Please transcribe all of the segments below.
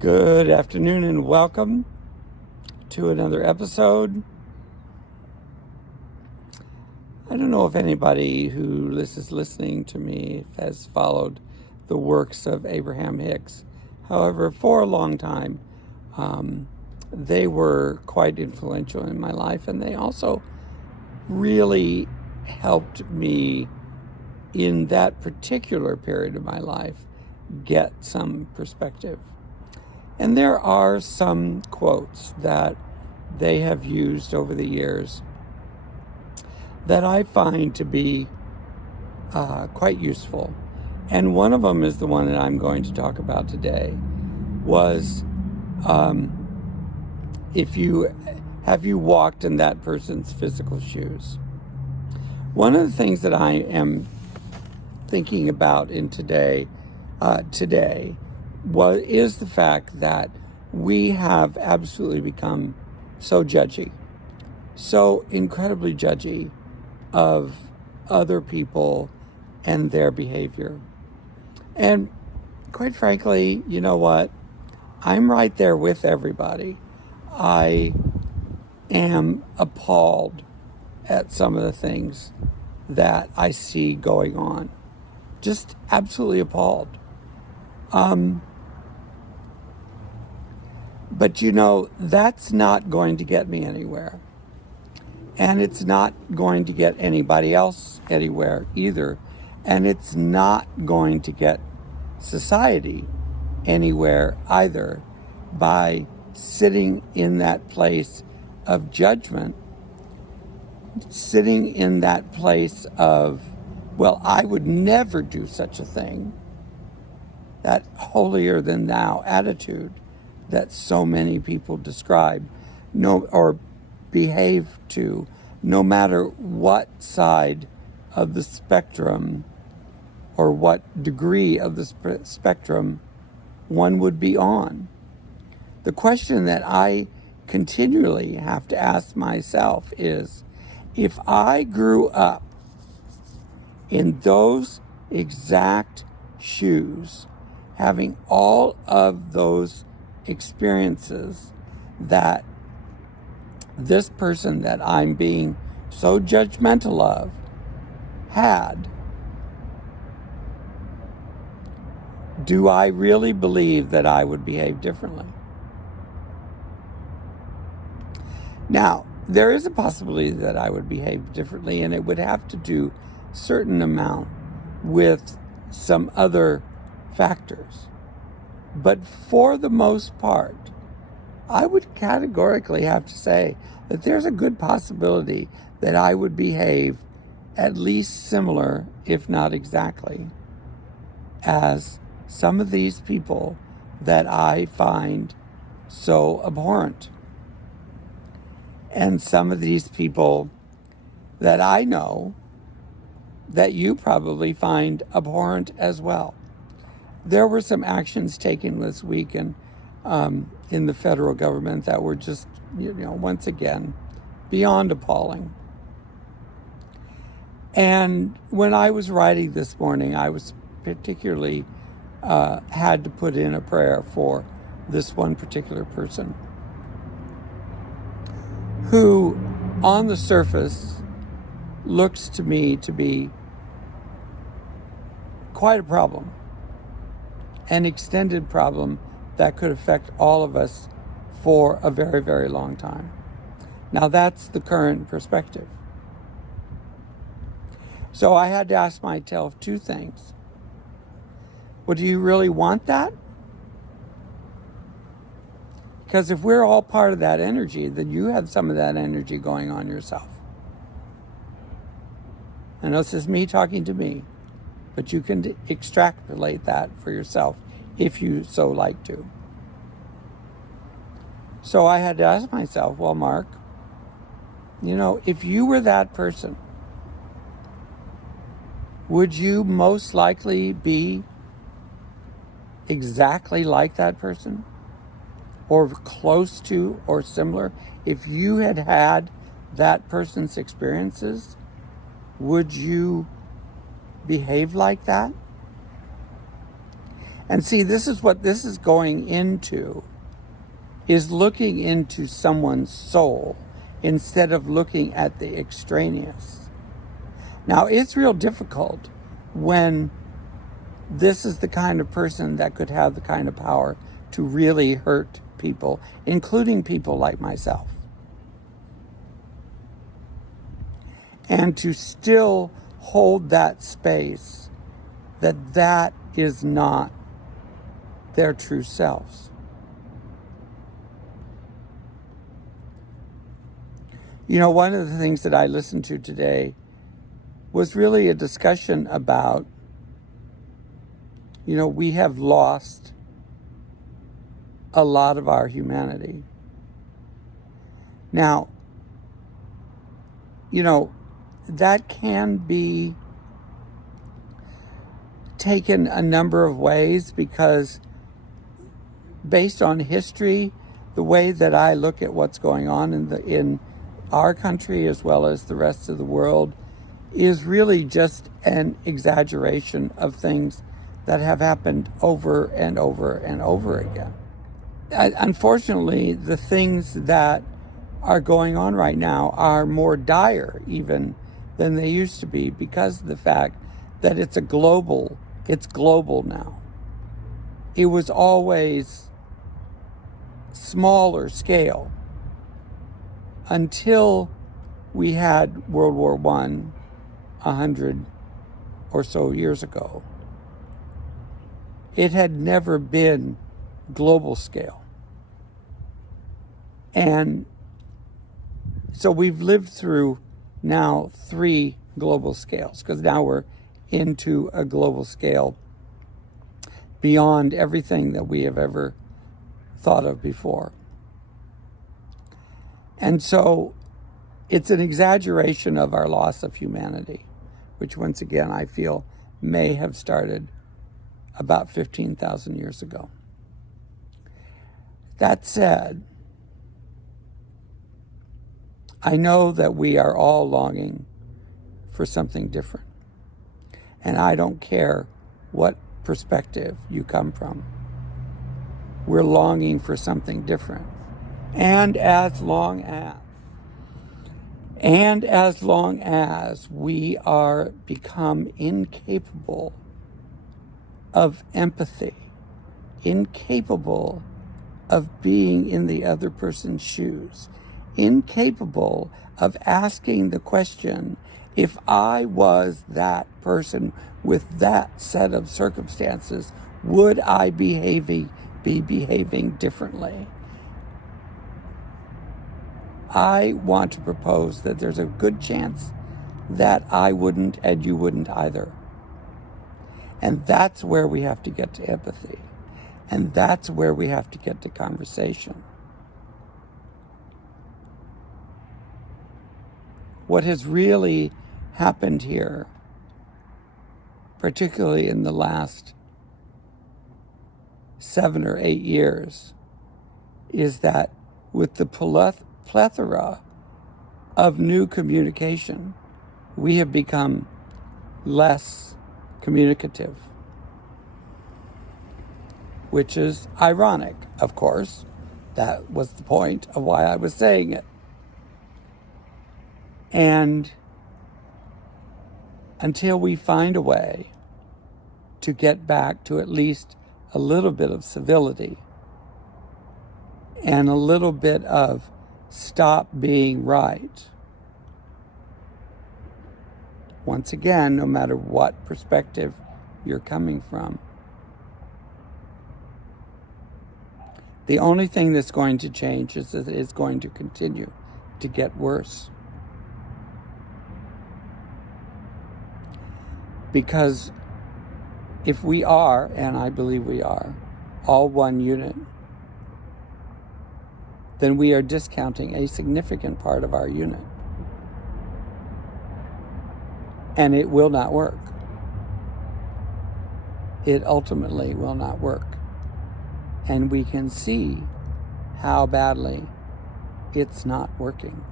Good afternoon and welcome to another episode. I don't know if anybody who is listening to me has followed the works of Abraham Hicks. However, for a long time, they were quite influential in my life, and they also really helped me in that particular period of my life get some perspective. And there are some quotes that they have used over the years that I find to be quite useful. And one of them is the one that I'm going to talk about today, was have you walked in that person's physical shoes? One of the things that I am thinking about in today is the fact that we have absolutely become so judgy, so incredibly judgy of other people and their behavior. And quite frankly, you know what? I'm right there with everybody. I am appalled at some of the things that I see going on. Just absolutely appalled. But you know, that's not going to get me anywhere. And it's not going to get anybody else anywhere either. And it's not going to get society anywhere either by sitting in that place of judgment, sitting in that place of, well, I would never do such a thing, that holier than thou attitude that so many people describe, or behave to, no matter what side of the spectrum or what degree of the spectrum one would be on. The question that I continually have to ask myself is, if I grew up in those exact shoes, having all of those experiences that this person that I'm being so judgmental of had, do I really believe that I would behave differently? Now, there is a possibility that I would behave differently, and it would have to do a certain amount with some other factors. But for the most part, I would categorically have to say that there's a good possibility that I would behave at least similar, if not exactly, as some of these people that I find so abhorrent. And some of these people that I know that you probably find abhorrent as well. There were some actions taken this week in the federal government that were just, once again, beyond appalling. And when I was writing this morning, I was particularly had to put in a prayer for this one particular person who, on the surface, looks to me to be quite a problem, an extended problem that could affect all of us for a very, very long time. Now, that's the current perspective. So I had to ask myself two things. Well, do you really want that? Because if we're all part of that energy, then you have some of that energy going on yourself. I know this is me talking to me, but you can extrapolate that for yourself if you so like to. So I had to ask myself, well, Mark, if you were that person, would you most likely be exactly like that person? Or close to or similar? If you had had that person's experiences, would you behave like that? And see, this is what this is going into, is looking into someone's soul instead of looking at the extraneous. Now, it's real difficult when this is the kind of person that could have the kind of power to really hurt people, including people like myself. And to still hold that space that is not their true selves. You know, one of the things that I listened to today was really a discussion about, you know, we have lost a lot of our humanity. Now, you know, that can be taken a number of ways, because based on history, the way that I look at what's going on in our country as well as the rest of the world is really just an exaggeration of things that have happened over and over and over again. Unfortunately, the things that are going on right now are more dire even than they used to be, because of the fact that it's global now. It was always smaller scale until we had World War I 100 or so years ago. It had never been global scale. And so we've lived through now 3 global scales, because now we're into a global scale beyond everything that we have ever thought of before. And so it's an exaggeration of our loss of humanity, which once again I feel may have started about 15,000 years ago. That said, I know that we are all longing for something different. And I don't care what perspective you come from. We're longing for something different. And as long as we are become incapable of empathy, incapable of being in the other person's shoes, incapable of asking the question, if I was that person with that set of circumstances, would I be behaving differently? I want to propose that there's a good chance that I wouldn't and you wouldn't either. And that's where we have to get to empathy. And that's where we have to get to conversation. What has really happened here, particularly in the last 7 or 8 years, is that with the plethora of new communication, we have become less communicative, which is ironic, of course. That was the point of why I was saying it. And until we find a way to get back to at least a little bit of civility and a little bit of stop being right, once again, no matter what perspective you're coming from, the only thing that's going to change is that it's going to continue to get worse. Because if we are, and I believe we are, all one unit, then we are discounting a significant part of our unit. And it will not work. It ultimately will not work. And we can see how badly it's not working.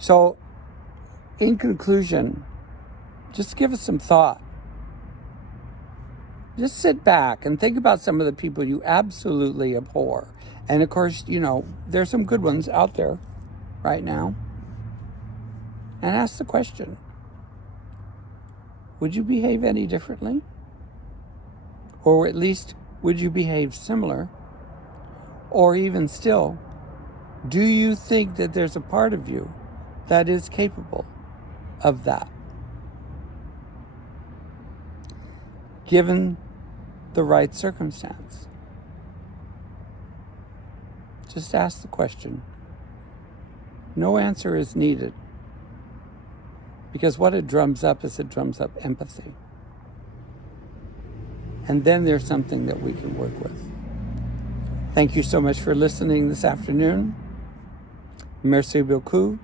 So, in conclusion, Just give us some thought. Just sit back and think about some of the people you absolutely abhor. And of course, there's some good ones out there right now. And ask the question, would you behave any differently? Or at least, would you behave similar? Or even still, do you think that there's a part of you that is capable of that? Given the right circumstance. Just ask the question. No answer is needed. Because what it drums up is it drums up empathy. And then there's something that we can work with. Thank you so much for listening this afternoon. Merci beaucoup.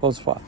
Bonsoir.